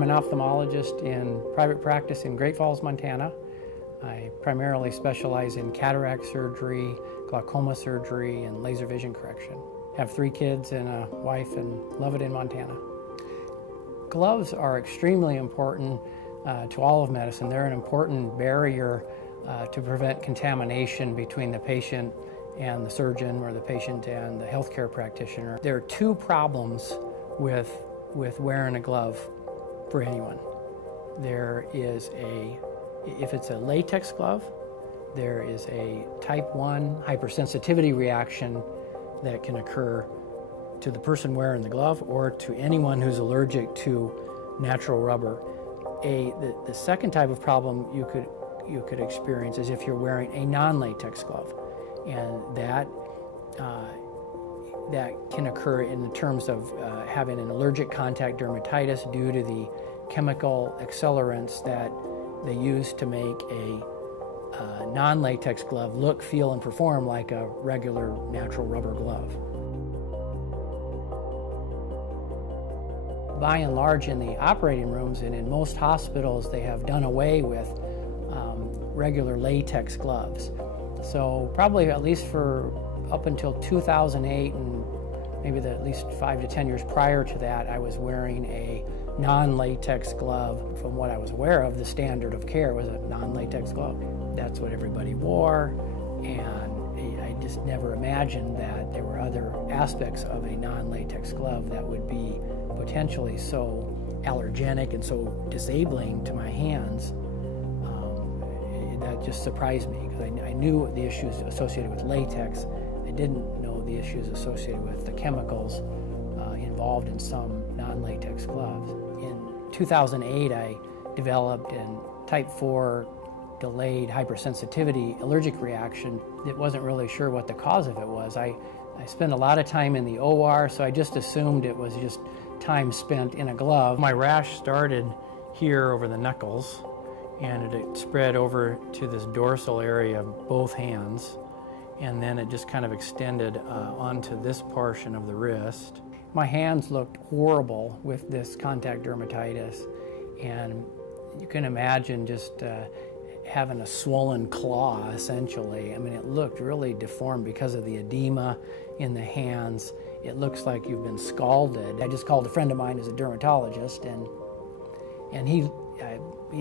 I'm an ophthalmologist in private practice in Great Falls, Montana. I primarily specialize in cataract surgery, glaucoma surgery, and laser vision correction. I have 3 kids and a wife and love it in Montana. Gloves are extremely important to all of medicine. They're an important barrier to prevent contamination between the patient and the surgeon, or the patient and the healthcare practitioner. There are 2 problems with wearing a glove for anyone. There is if it's a latex glove, there is a type 1 hypersensitivity reaction that can occur to the person wearing the glove or to anyone who's allergic to natural rubber. The second type of problem you could experience is if you're wearing a non-latex glove, and that can occur in terms of having an allergic contact dermatitis due to the chemical accelerants that they use to make a non-latex glove look, feel, and perform like a regular natural rubber glove. By and large, in the operating rooms and in most hospitals, they have done away with regular latex gloves. So probably at least for up until 2008 and maybe at least 5 to 10 years prior to that, I was wearing a non-latex glove. From what I was aware of, the standard of care was a non-latex glove. That's what everybody wore, and I just never imagined that there were other aspects of a non-latex glove that would be potentially so allergenic and so disabling to my hands. That just surprised me, because I knew the issues associated with latex. I didn't know the issues associated with the chemicals involved in some non-latex gloves. In 2008, I developed a type 4 delayed hypersensitivity allergic reaction. It wasn't really sure what the cause of it was. I spent a lot of time in the OR, so I just assumed it was just time spent in a glove. My rash started here over the knuckles, and it spread over to this dorsal area of both hands, and then it just kind of extended onto this portion of the wrist. My hands looked horrible with this contact dermatitis, and you can imagine just having a swollen claw, essentially. I mean, it looked really deformed because of the edema in the hands. It looks like you've been scalded. I just called a friend of mine who's a dermatologist, and he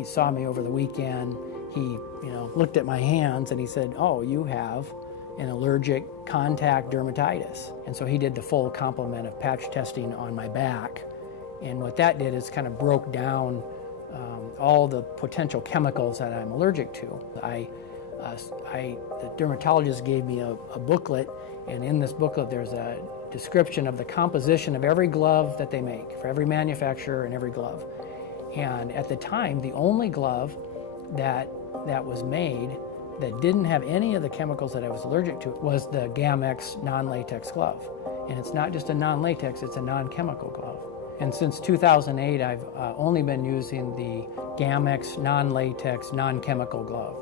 saw me over the weekend. He looked at my hands and he said, "Oh, you have an allergic contact dermatitis." And so he did the full complement of patch testing on my back. And what that did is kind of broke down all the potential chemicals that I'm allergic to. The dermatologist gave me a booklet, and in this booklet there's a description of the composition of every glove that they make, for every manufacturer and every glove. And at the time, the only glove that was made that didn't have any of the chemicals that I was allergic to was the Gamex non-latex glove. And it's not just a non-latex, it's a non-chemical glove. And since 2008, I've only been using the Gamex non-latex, non-chemical glove.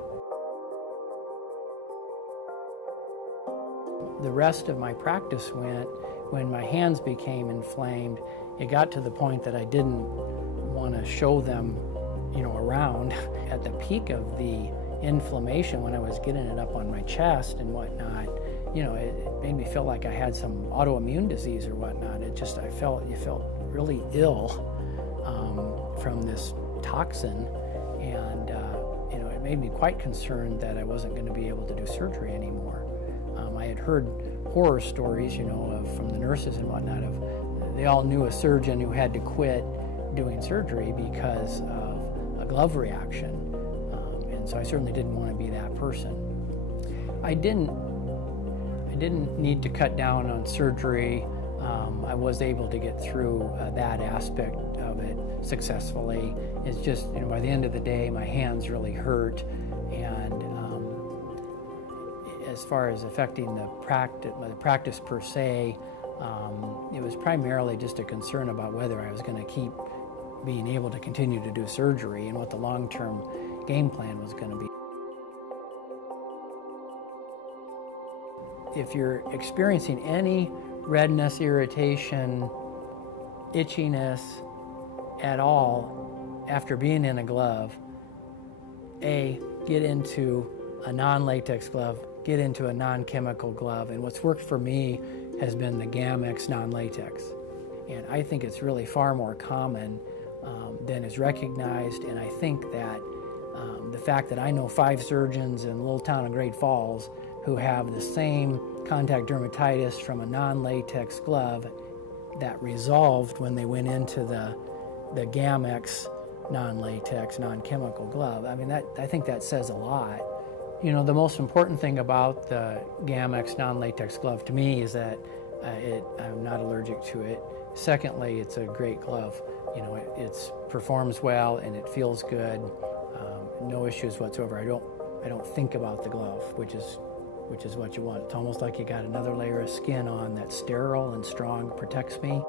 The rest of my practice went when my hands became inflamed. It got to the point that I didn't want to show them, around. At the peak of the inflammation, when I was getting it up on my chest and whatnot, it made me feel like I had some autoimmune disease or whatnot. You felt really ill from this toxin, and it made me quite concerned that I wasn't going to be able to do surgery anymore. I had heard horror stories, from the nurses and whatnot, they all knew a surgeon who had to quit doing surgery because of a glove reaction, and so I certainly didn't want to be that person. I didn't need to cut down on surgery. I was able to get through that aspect of it successfully. It's just, by the end of the day, my hands really hurt, and as far as affecting the practice per se, it was primarily just a concern about whether I was going to keep being able to continue to do surgery and what the long-term game plan was going to be. If you're experiencing any redness, irritation, itchiness, at all, after being in a glove, get into a non-latex glove, get into a non-chemical glove. And what's worked for me has been the Gamex non-latex. And I think it's really far more common than is recognized. And I think that the fact that I know 5 surgeons in the little town of Great Falls who have the same contact dermatitis from a non-latex glove that resolved when they went into the Gamex non-latex, non-chemical glove. I mean, I think that says a lot. You know, the most important thing about the Gamex non-latex glove to me is that I'm not allergic to it. Secondly, it's a great glove. You know, it performs well and it feels good. No issues whatsoever. I don't think about the glove, which is what you want. It's almost like you got another layer of skin on that's sterile and strong, protects me.